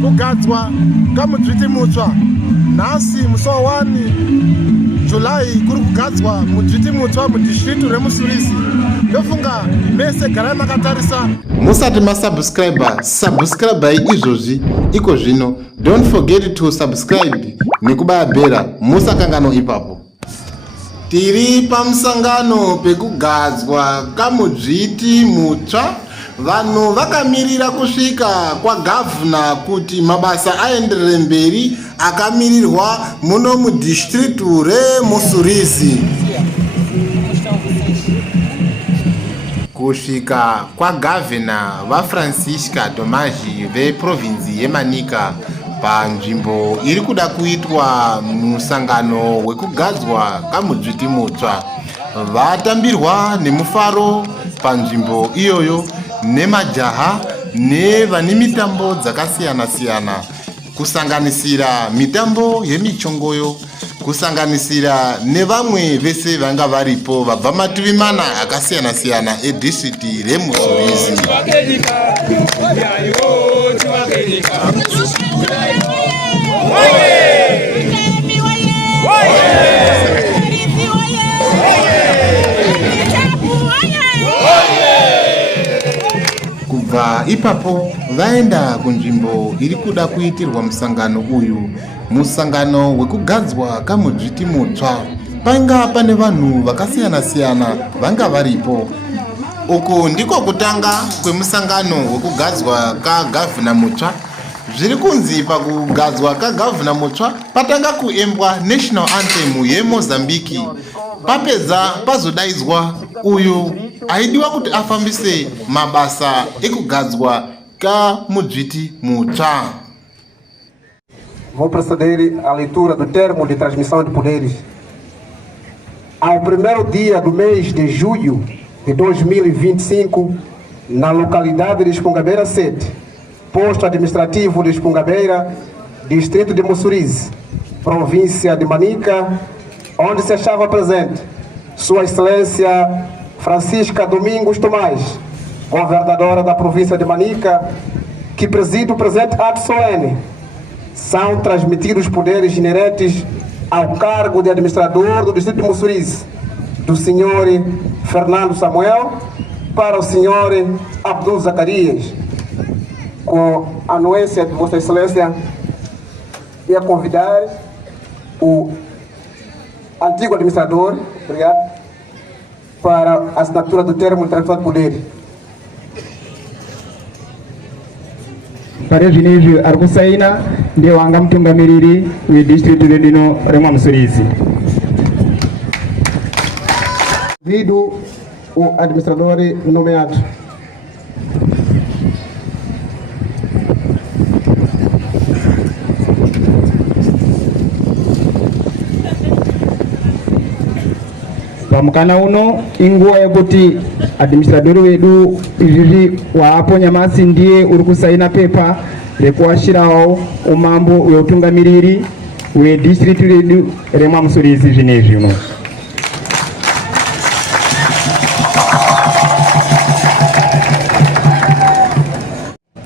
kugadzwa kamudzviti mutsva. Nhasi musi wa 1 Julai kuri kugadzwa mudzviti mutsva mudistrict remusurisi. Ndofunga mese garai makatarisa. Musati subscribe izvozvi iko zvino. Don't forget to subscribe nekubaya bhera musakangano ipapo. Tiri pamusangano pekugadzwa kamudzviti mutsva. Vanhu vakamirira kusvika kwa gavana kuti mabasa aenderere mberi akamirirwa muno mudistrict remusurisi. Kusvika kwa gavana vaFrancisca Domaji veprovinsi yeManika panzvimbo iri kuda kuitwa musangano wekugadzwa kamudzviti mutsva. Vatambirwa nemufaro panzvimbo iyoyo nemajaha nevane mitambo dzakasiyana siyana, kusanganisira mitambo yemichongoyo, kusanganisira nevamwe vese vanga varipo vabva mativi mana akasiyana siyana edistrict remusurisi. Kubva ipapo vaenda kunzvimbo iri kuda kuitirwa musangano uyu, musangano wekugadzwa kamudzviti mutsva. Panga pane vanhu vakasiyana siyana vanga varipo. Uku ndiko kutanga kwemusangano wekugadzwa kagavana mutsva. Zviri kunzi pakugadzwa kagavana mutsva patanga kuembwa national anthem yeMozambique. Papedza pazodaidzwa uyu aidiwa kuti afambise mabasa ekugadzwa kamudzviti mutsva. Vou proceder à leitura do termo de transmissão de poderes. Ao primeiro dia do mês de julho de 2025, na localidade de Espungabeira 7, posto administrativo de Espungabeira, distrito de Mussurize, província de Manica, onde se achava presente Sua Excelência Francisca Domingos Tomás, governadora da província de Manica, que preside o presente ato solene, são transmitidos poderes inerentes ao cargo de administrador do distrito de Mussurize, do senhor Fernando Samuel para o senhor Abdul Zacarias. Com a anuência de Vossa Excelência, ia convidar o antigo administrador, obrigado, para a assinatura do termo de transmissão de poder. Para Vinícius Argusaina, ndio wanga mtungamiriri wa district lino remusurisi. Convido o administrador nomeado. Pamukana uno ingua yakuti administrador wedu ivivi waapo nyamasi ndiye uri kusaina pepa rekuashirawo umambo weutungamiriri wedistrict redu remusurisi zvinezvi uno.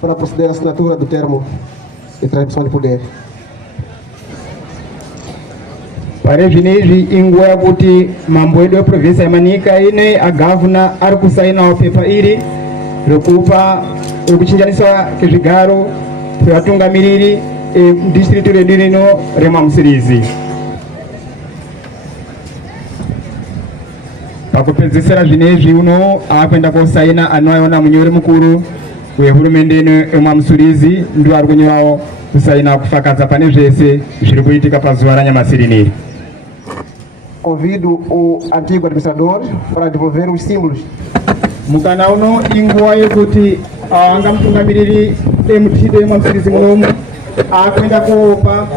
Para proceder à assinatura do termo de transmissão de poder. Para Vinícius ingua yakuti mambo yedu ya provinsi ya Manika ine agavana ari kusainawo pepa iri rekupa rekuchinjaniswa kezvigaro zvevatungamiriri district redu rino remusurisi. Pakupedzisira zvinezvi uno akuenda kosaina anoiona munyori mukuru wehurumende ino yemusurisi ndiwo ari kunyorawo kusaina kufakadza pane zvese zviri kuitika pazuva ranyamasi rineri. Convido o antigo administrador para devolver os símbolos. Mukana uno inguva yekuti anga mutungamiriri emudistrict remusurisi munomu akuenda koopa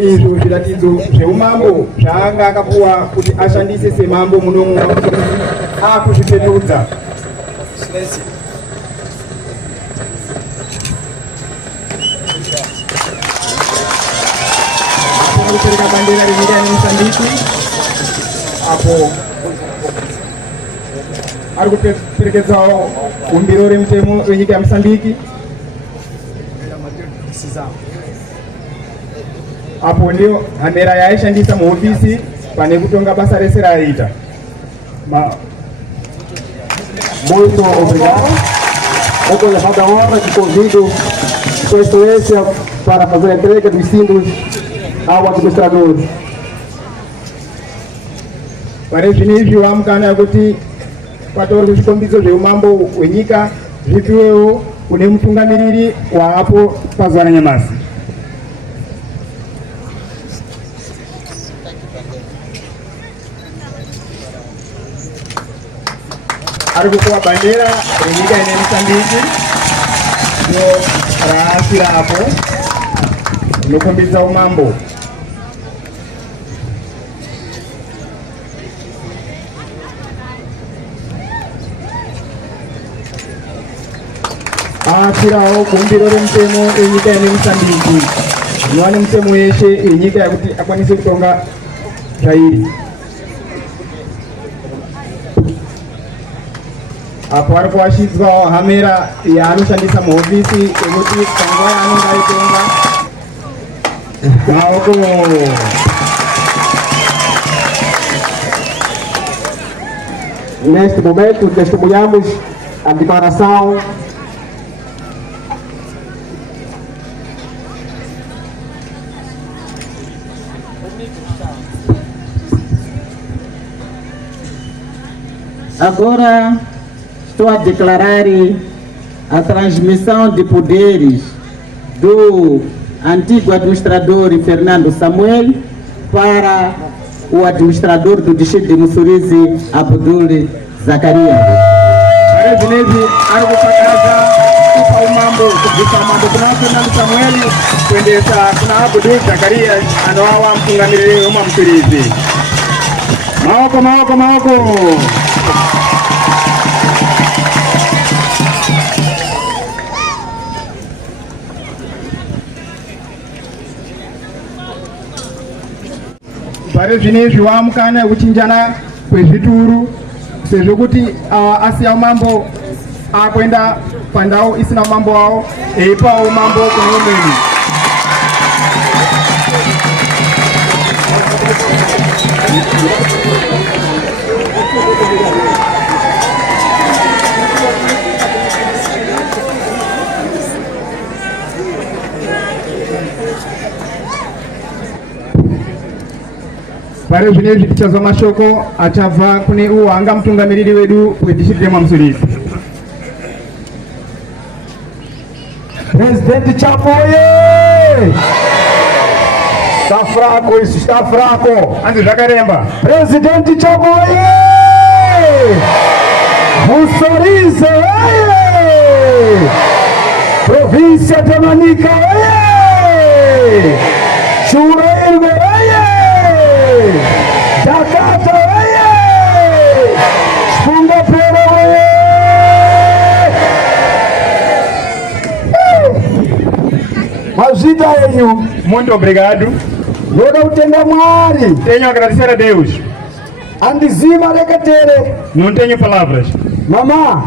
izvo zviratidzo zveumambo zvaanga akapuwa kuti ashandise semambo munomu akuzvipetudza. Kupereka bandera renyika yeMozambique apo ari kuperekedzawo umbiro remutemo wenyika yeMozambique decisão. Apo ndio hamera yaishandisa muofisi pane kutonga basa rese raita. Muito obrigado. Eu com elevada honra te convido com excelência para fazer a entrega dos símbolos ao administrador. Pare zvinezvi wamukana kuti patorwa zvikombidzo zveumambo wenyika zvipiwewo kune mutungamiriri waapo pazuva ranyamasi. Ari kupiwa bandera renyika ine Mozambique ndo raasira apo rinokombidza umambo. Aasirawo kumbiro remutemo enyika ine Mozambique inova nemutemo yeshe yenyika yakuti akwanise kutonga zvairi. Apo ari kuwashidzwa hamera yaanoshandisa muhofisi ekuti panguva yaanonga aitonga maoko. Neste momento, testemunhamos a declaração Agora estou a declarar a transmissão de poderes do antigo administrador Fernando Samuel para o administrador do distrito de Mussurize, Abdul Zacarias. Zvinezvi ari kupa casa kupa umambo kubvisa umambo kuna Fernando Samuel kuendesa kuna Abdul Zacarias anova mutungamiriri weMussurize. Maoko maoko maoko. Pare zvinezvi wamukana wekuchinjana kwezvituru sezvo kuti asiya umambo akuenda pandau isina umambo wawo eipawo umambo kune umweni. Pare zvinezvi tichazwa mashoko achabva kune uwo anga mutungamiriri wedu wedhistrikiti reMussurize. Presidente Chapoye! Está fraco isso, está fraco! Anzi zvakaremba. Presidente Chapoye! Mussurize! Província de Manica! Chureiro! Jakarta! Espungapera! Majida yenyu. Muito obrigado. Loda utenda mwari. Tenho a agradecer a Deus. Andizima leketere. Não tenho palavras. Mama,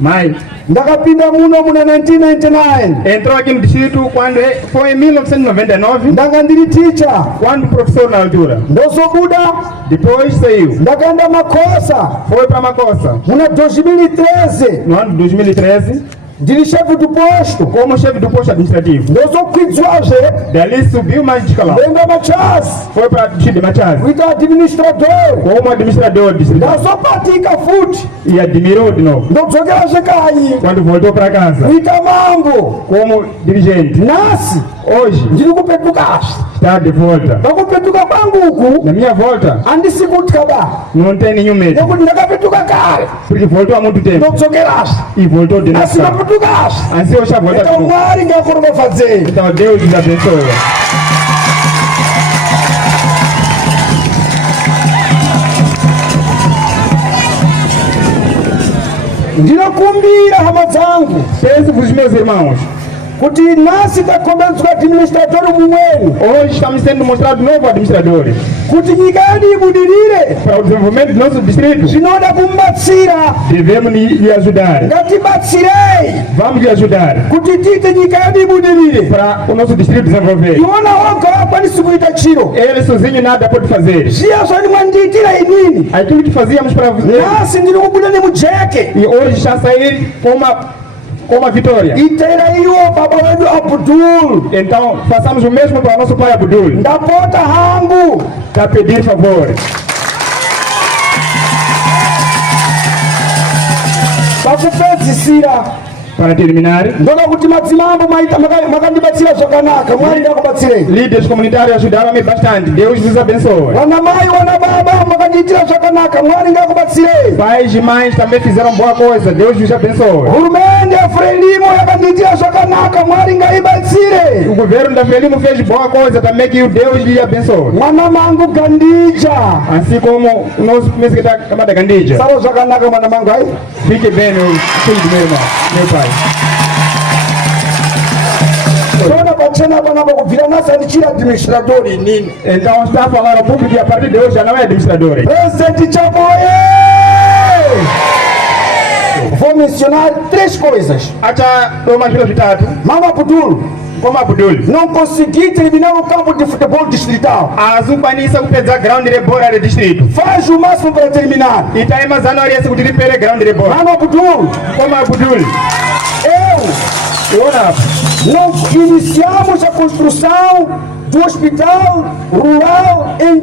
Mãe, ndakapinda muno muna 1999. entrou aqui no distrito quando foi em 1999, Ndanga ndiri teacher. quando professor na altura. Ndozobuda. Depois saiu. Ndakaenda Makosa. Foi para Makosa. Muna 2013. No ano de 2013, Ndiri chefe do posto. como chefe do posto administrativo. Ndozokwidzwaje. Dali subiu mais de escalão. Ndenda Machas. Foi para o distrito de Machaz. Kuita administrador. Como administrador do distrito. Ndazopatika futi. E admirou de novo. Ndodzokeraje kanyi. Quando voltou para casa. Kuita mambo. Como dirigente. Nasi. Hoje, Ndiri kupetuka. está de volta. Pakupetuka kwangu huku. Na minha volta, Andisikutkaba. não tem nenhum medo. Nekuti ndakapetuka kare. Porque voltou há muito tempo. Ndodzokeraje. E voltou de novo. Asinapetuka. Assim eu já volto Então de novo. mwari ngakuruma fazer. Então Deus nos abençoe. Ndinokumbira hama dzangu. Peço para os meus irmãos, kuti nasi takombenzwa administrador mumwenu Hoje estamos sendo mostrados novos administradores kuti nyika yedu ibudirire para o desenvolvimento do nosso distrito. zvinoda kumubatsira Devemos lhe ajudar. ngatibatsirei Vamos lhe ajudar kuti tiite nyika yedu ibudirire. para o nosso distrito desenvolver. iwona woga wakwanisi kuita chiro Ele sozinho nada pode fazer. ziya zvani mwandiitira inini Aquilo que fazíamos para você nasi ndiri kubuda nemujeke e hoje está a sair com uma vitória. iteera iwo baba wedu Abdul Então façamos o mesmo para o nosso pai Abdul. ndapota hangu Para pedir favor. pakupedzisira Para terminar, ndoda kuti madzimambo makandibatsira zvakanaka mwari ndakubatsirei líderes comunitários ajudaram-me bastante. Deus vos abençoe. wana mai wana baba makandiitira zvakanaka mwari ndakubatsirei Pais e mães também fizeram boa coisa. Deus vos abençoe. hurumende ya Frelimo yakandiitira zvakanaka mwari ngaibatsire O governo da Frelimo fez boa coisa também, que o Deus lhe abençoe. mwana mangu Gandija Assim como o nosso primeiro secretário Camada Gandija. saro zvakanaka mwana mangu ai Fique bem, meu filho do meu irmão, meu pai. tona pachena panapa kubvira nasi handichiri administradori inini Então está a falar ao público que a partir de hoje já não é administrador. presidente chaboye vou mencionar três coisas Acha Thomas Vilotado, mama Abdul como Abdul. não consegui terminar o campo de futebol distrital Azul Panissa kupedza ground de bola de distrito. faz o máximo para terminar E tá aí mas não ia se cutir pele ground de bola. mama Abdul Como Abdul. eu não iniciamos a construção do hospital rural em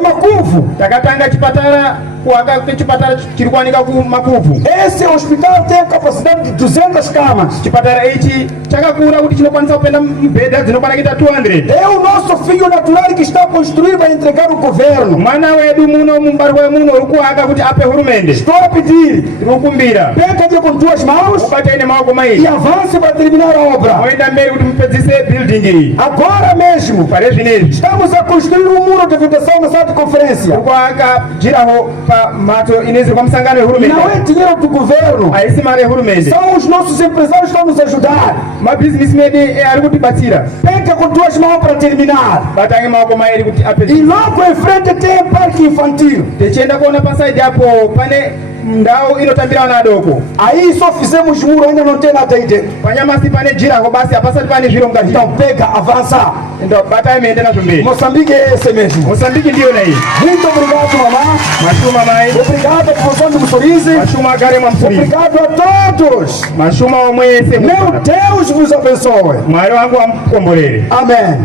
Macuvo. Takatanga chipatara kuaka chipatara chirikwanika ku Makuvu. Esse hospital tem a capacidade de 200 camas. Chipatara ichi chakakura kuti chinokwanisa kupenda mbeda dzinokwanakita 200. É o nosso filho natural que está a construir para entregar o governo. Mwana wedu muno mumbarwa muno urikuaka kuti ape hurumende. Estou a pedir, Tikukumbira. pega com duas mãos Ubatene maoko e mairi. avance para terminar a obra. Moenda mbele kuti mupedzise building iyi. Agora mesmo, Pare zvinezvi. estamos a construir um muro de vegetação na sala de conferência. Urikuaka jiraho pa mato ineziri kwa msangano wehurumende. Não é dinheiro do governo. Haisi mari yehurumende. São os nossos empresários que estão nos ajudar. Mabusinessmen ari kutibatsira. Pega com duas mãos para terminar. Batange maoko mairi kuti E apedze. logo em frente tem parque infantil. Tichienda kuona pasaidi apo pane ndau inotambira vana vadoko. Aí só fizemos muro, ainda não tem nada aí dentro. Panyamasi pane jiraho basi apasati pane zviro mukati. Então pega, avança. Ndo batai muende nazvo mberi. Moçambique é esse mesmo. Moçambique ndiyo na iyi. Muito obrigado, mamãe. Mashuma mai. Obrigado, professor do Mussurize. Mashuma agare mwamsuri. Obrigado a todos. Mashuma omwese. Meu Deus vos abençoe. Mwari wangu amukomborere. Amém.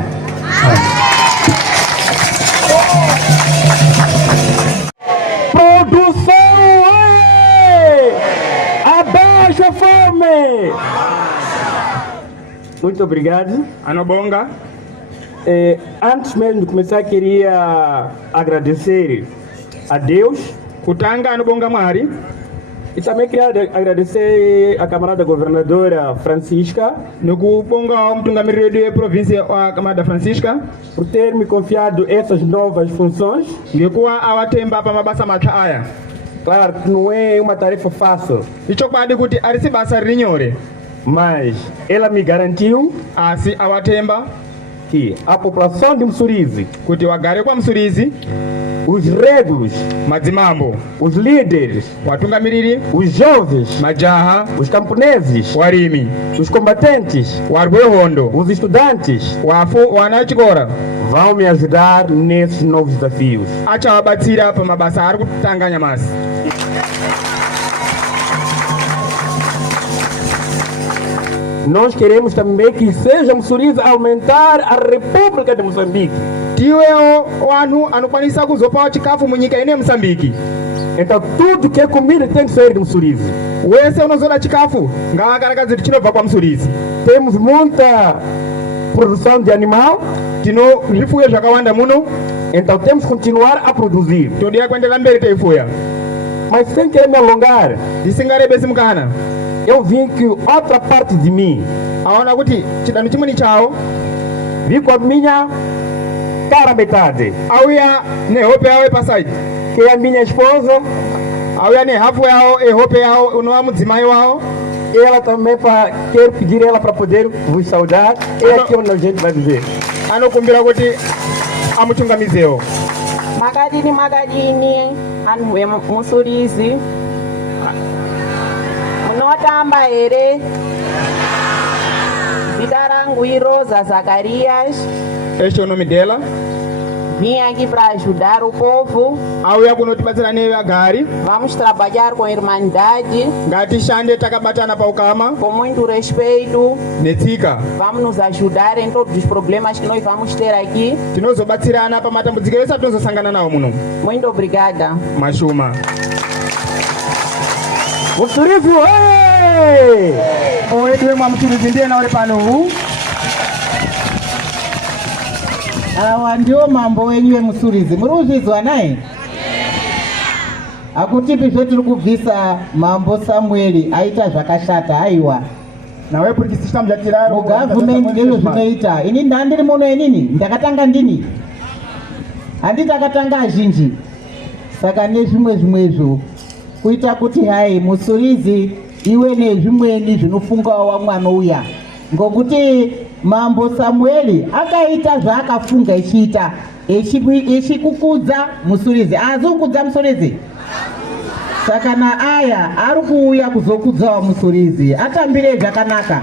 Produção! Abaixa a fome! Muito obrigado. Anobonga. Antes mesmo de começar, queria agradecer a Deus Kutanga anobonga Mwari. e também queria agradecer a camarada governadora Francisca Nikubonga mtungamiriri wedu weprovinsi wa Kamada Francisca. por ter me confiado essas novas funções. Ngekuwa awatemba pa mabasa matsva aya. Claro que não é uma tarefa fácil, Ichokwadi kuti arisi basa riri nyore. mas ela me garantiu Asi awatemba que a população de Mussurize, kuti wagare kwa Msurizi, os regos, madzimambo, os líderes, watungamiriri, os jovens, majaha, os camponeses, warimi, os combatentes, vari vehondo, os estudantes wana chikora vão me ajudar nesses novos desafios. achawabatsira pa mabasa ari kutanga nyamasi. Nós queremos também que seja Mussurize aumentar a República de Moçambique. Tiwewo wanhu anokwanisa kuzopawo chikafu munyika ine Msambiki. Então tudo que é comida tem que sair de Mussurize. Wese unozoda chikafu ngaakarakazi kuti chinobva kwa Msurizi. Temos muita produção de animal, Tino zvifuyo zvakawanda muno, então temos que continuar a produzir. todiya kuenderera mberi teifuya. Mas sem querer me alongar, Tisingarebesi mukana. eu vi que outra parte de mim, Aona kuti chidano chimweni chawo vi com a minha cara metade, auya nehope yawo yepasaidi, que é a minha esposa, auya nehafu yawo ehope yawo unova mudzimai wawo, ela também quer pedir ela para poder vos saudar. É aqui onde a gente vai dizer. Anokumbira kuti amuchungamizeo. Magadini, anu musurizi. Munotamba ere. Zita rangu Rosa Zacarias. Este é o nome dela. Vim aqui para ajudar o povo. Auya kunotibatsira nevagari. Vamos trabalhar com irmandade. Ngatishande takabatana paukama. Com muito respeito. Netsika. Vamos nos ajudar em todos os problemas que nós vamos ter aqui. Tinozobatsirana pamatambudziko ese atinozosangana nawo muno. Muito obrigada. Mashuma. Msurizi oye! Oedwe mwa Msurizi ndiye naole pano. Awa ndio mambo wenyewe Msurizi. Muruzizwa naye? Akutipi tiri kubvisa mambo Samueli aita zvakashata aiwa. Nawe kuti system chiraro mu government ndizvo zvinoita. Ini ndandiri muno inini ndakatanga ndini. Handitakatanga azhinji. Saka nezvimwezvo kuita kuti hai Musurizi iwe nezvimweni zvinofungawo wamwana uya. Ngokuti mambo Samueli akaita zvaakafunga echiita echikukudza Musurizi. Azokudza Musurizi. Saka na aya ari kuuya kuzokudzawo Musurizi. Atambire zvakanaka.